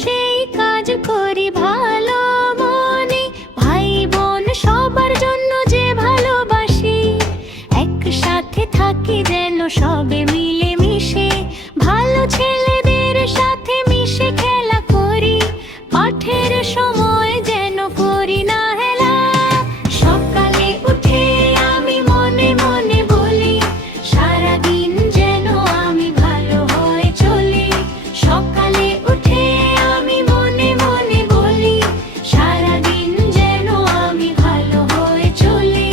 সেই কাজ করি ভালো মনে। ভাই বোন সবার জন্য যে ভালোবাসি, একসাথে থাকি যেন সবে মিলে মিশে। ভালো ছেলেদের সাথে মিশে খেলা করি, পাঠের সময় যেন করি না হেলা। সকালে উঠে আমি মনে মনে বলি, সারাদিন যেন আমি ভালো হয়ে চলি। সকালে উঠে আমি মনে মনে বলি, সারাদিন যেন আমি ভালো হয়ে চলি।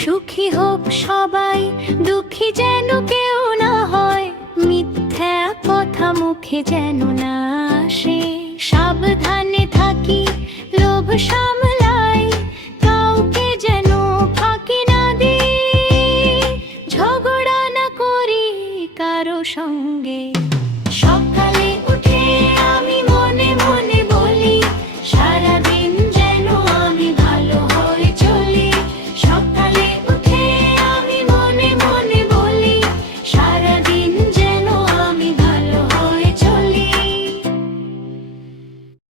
সুখী হোক সবাই, দুঃখী যেন কেউ না হয়, মিথ্যা কথা মুখে যেন না আসে। সাবধানে থাকি, লোভ